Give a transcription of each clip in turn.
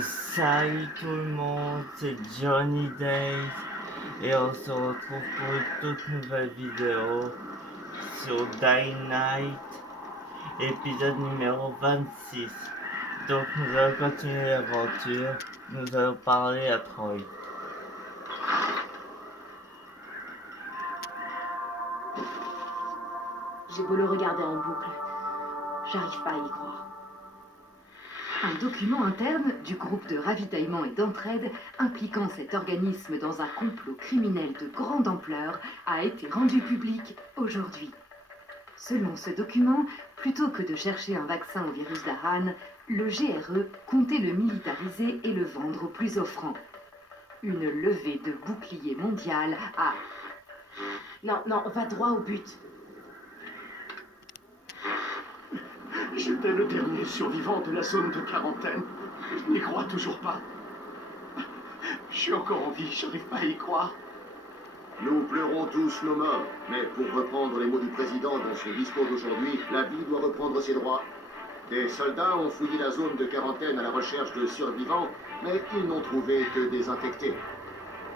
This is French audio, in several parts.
Salut tout le monde, c'est Johnny Days et on se retrouve pour une toute nouvelle vidéo sur Dying Night, épisode numéro 26. Donc nous allons continuer l'aventure, nous allons parler à Troy. J'ai beau le regarder en boucle, j'arrive pas à y croire. Un document interne du groupe de ravitaillement et d'entraide impliquant cet organisme dans un complot criminel de grande ampleur a été rendu public aujourd'hui. Selon ce document, plutôt que de chercher un vaccin au virus d'Aran, le GRE comptait le militariser et le vendre au plus offrant. Une levée de bouclier mondiale a... Non, va droit au but. J'étais le dernier survivant de la zone de quarantaine. Je n'y crois toujours pas. Je suis encore en vie, j'arrive pas à y croire. Nous pleurons tous nos morts, mais pour reprendre les mots du président dans son discours d'aujourd'hui, la vie doit reprendre ses droits. Des soldats ont fouillé la zone de quarantaine à la recherche de survivants, mais ils n'ont trouvé que des infectés.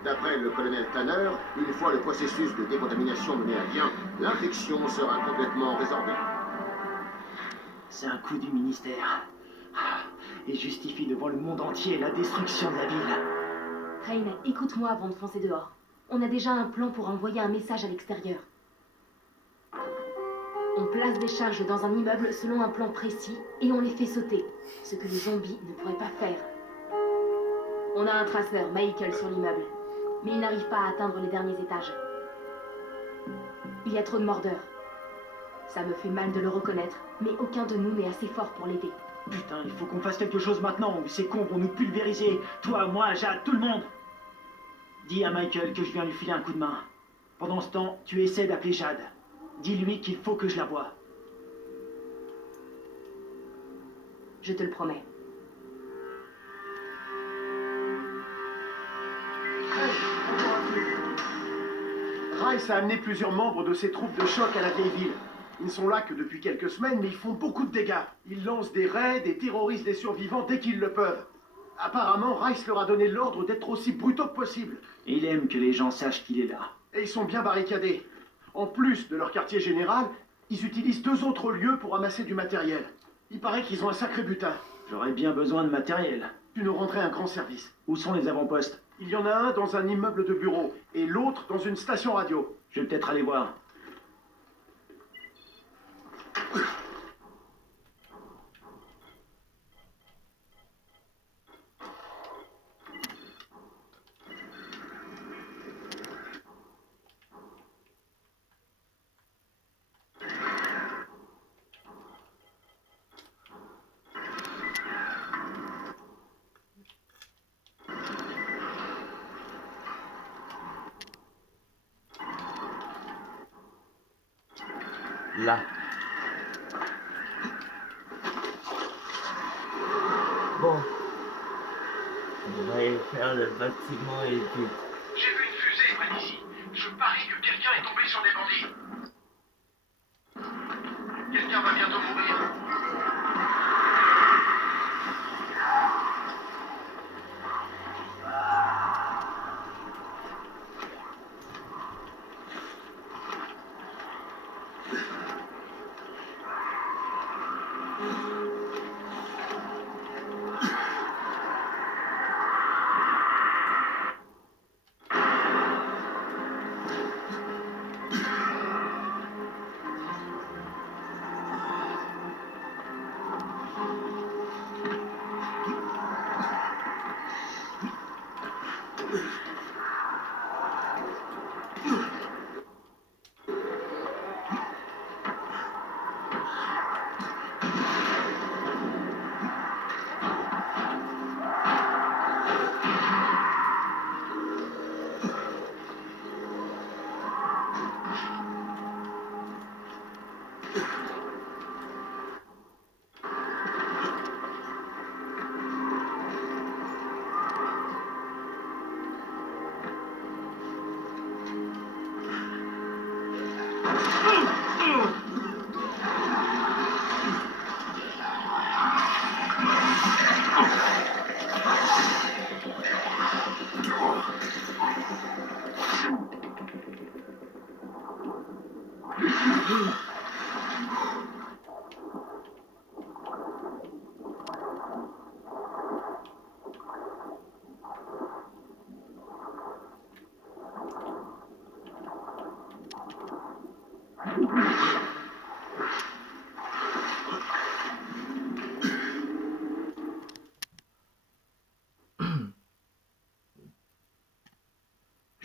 D'après le colonel Tanner, une fois le processus de décontamination mené à bien, l'infection sera complètement résorbée. C'est un coup du ministère. Et justifie devant le monde entier la destruction de la ville. Rain, écoute-moi avant de foncer dehors. On a déjà un plan pour envoyer un message à l'extérieur. On place des charges dans un immeuble selon un plan précis et on les fait sauter, ce que les zombies ne pourraient pas faire. On a un traceur, Michael, sur l'immeuble, mais il n'arrive pas à atteindre les derniers étages. Il y a trop de mordeurs. Ça me fait mal de le reconnaître, mais aucun de nous n'est assez fort pour l'aider. Putain, il faut qu'on fasse quelque chose maintenant, ou ces cons vont nous pulvériser. Toi, moi, Jade, tout le monde. Dis à Michael que je viens lui filer un coup de main. Pendant ce temps, tu essaies d'appeler Jade. Dis-lui qu'il faut que je la voie. Je te le promets. Rice a amené plusieurs membres de ses troupes de choc à la vieille ville. Ils ne sont là que depuis quelques semaines, mais ils font beaucoup de dégâts. Ils lancent des raids et terrorisent les survivants dès qu'ils le peuvent. Apparemment, Rice leur a donné l'ordre d'être aussi brutaux que possible. Il aime que les gens sachent qu'il est là. Et ils sont bien barricadés. En plus de leur quartier général, ils utilisent 2 autres lieux pour amasser du matériel. Il paraît qu'ils ont un sacré butin. J'aurais bien besoin de matériel. Tu nous rendrais un grand service. Où sont les avant-postes? Il y en a un dans un immeuble de bureau et l'autre dans une station radio. Je vais peut-être aller voir. Là. Bon. On va aller faire le bâtiment et vite. J'ai vu une fusée près d'ici. Je parie que quelqu'un est tombé sur des bandits. Quelqu'un va bientôt mourir.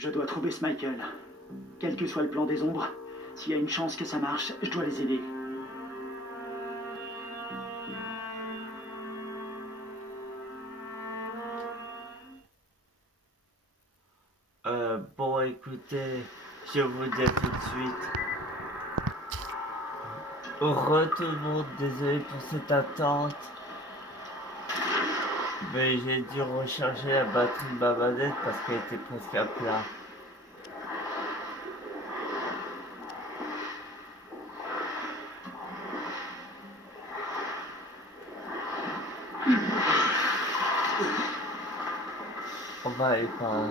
Je dois trouver ce Michael. Quel que soit le plan des ombres, s'il y a une chance que ça marche, je dois les aider. Bon, écoutez, je vous dis à tout de suite. Tout le monde, désolé pour cette attente. Mais j'ai dû recharger la batterie de ma manette parce qu'elle était presque à plat. On va aller par là.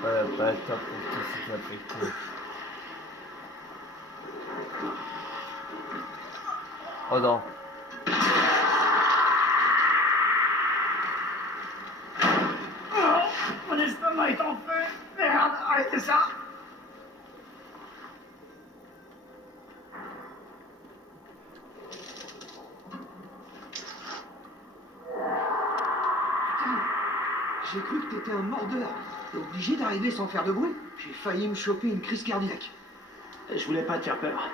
Voilà, pas le temps pour tous ces affectés. Oh non. Mon estomac est en feu. Merde, arrêtez ça. J'ai cru que t'étais un mordeur. T'es obligé d'arriver sans faire de bruit. J'ai failli me choper une crise cardiaque. Je voulais pas te faire peur.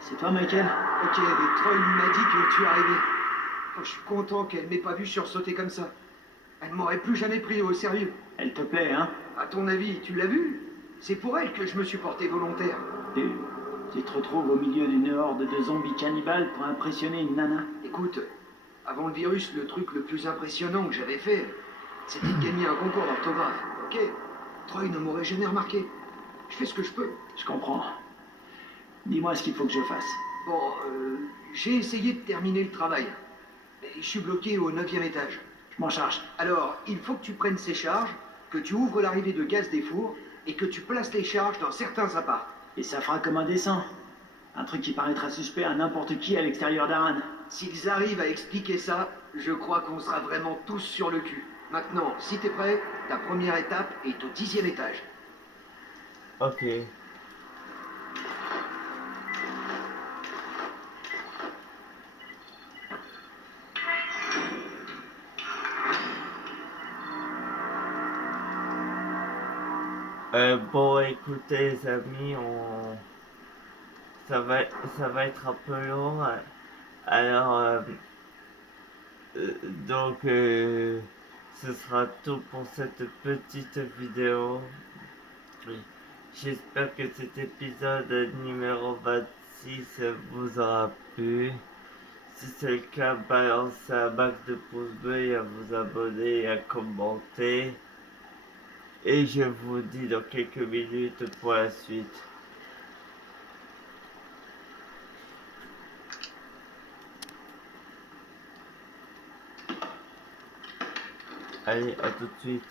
C'est toi, Michael? Ok, mais Troy m'a dit que tu arrivais. Oh, je suis content qu'elle m'ait pas vu sursauter comme ça. Elle m'aurait plus jamais pris au sérieux. Elle te plaît, hein? À ton avis, tu l'as vu? C'est pour elle que je me suis porté volontaire. Tu te retrouves au milieu d'une horde de zombies cannibales pour impressionner une nana. Écoute, avant le virus, le truc le plus impressionnant que j'avais fait, c'était de gagner un concours d'orthographe. Ok? Troy ne m'aurait jamais remarqué. Je fais ce que je peux. Je comprends. Dis-moi ce qu'il faut que je fasse. Bon, j'ai essayé de terminer le travail. Mais je suis bloqué au 9e étage. Je m'en charge. Alors, il faut que tu prennes ces charges, que tu ouvres l'arrivée de gaz des fours, et que tu places les charges dans certains apparts. Et ça fera comme un dessin. Un truc qui paraîtra suspect à n'importe qui à l'extérieur d'Aran. S'ils arrivent à expliquer ça, je crois qu'on sera vraiment tous sur le cul. Maintenant, si t'es prêt, ta première étape est au 10e étage. Ok. Bon, écoutez les amis, ça va être un peu long. Alors, donc, ce sera tout pour cette petite vidéo. J'espère que cet épisode numéro 26 vous aura plu. Si c'est le cas, balancez un max de pouces bleus et à vous abonner et à commenter. Et je vous dis dans quelques minutes pour la suite. Allez, à tout de suite.